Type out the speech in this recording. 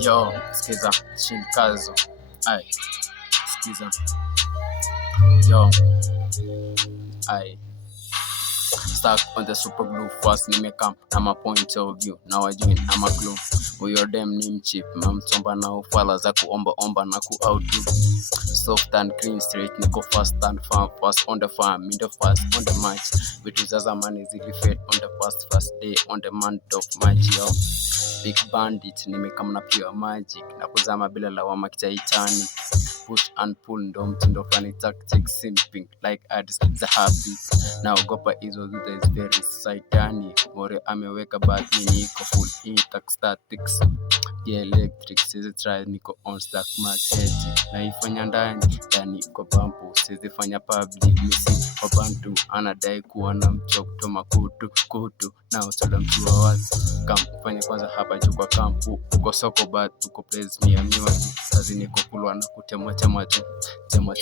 Yo, skiza Shinkazo. Ay, skiza. Yo, ay. Stuck on the super glue fast nimekam na my point of view now I join na glue huyo dem ni mchip mamtomba na ufala za kuomba omba na ku outdo soft and clean straight niko fast and firm fast on the farm in the fast on the match vitu za zamani zilifade on the first day on the month of March. Yo, big bandit nimekam na pure magic na kuzama bila lawama Titanic push and pull ndo mtindo funny tactic simping like ads za happy naogopa hizo zote is very satanic more ameweka but niko full intact statics yeah electric sizi try niko on stack market naifanya ndani kwa bampo sizi fanya public missing kwa bantu anadai kuwa na mchokto makutu na utola mtu wa watu kama kwanza hapa juu kwa kampu uko soko but uko place mia kazi niko kulwa na kutemwa tu tema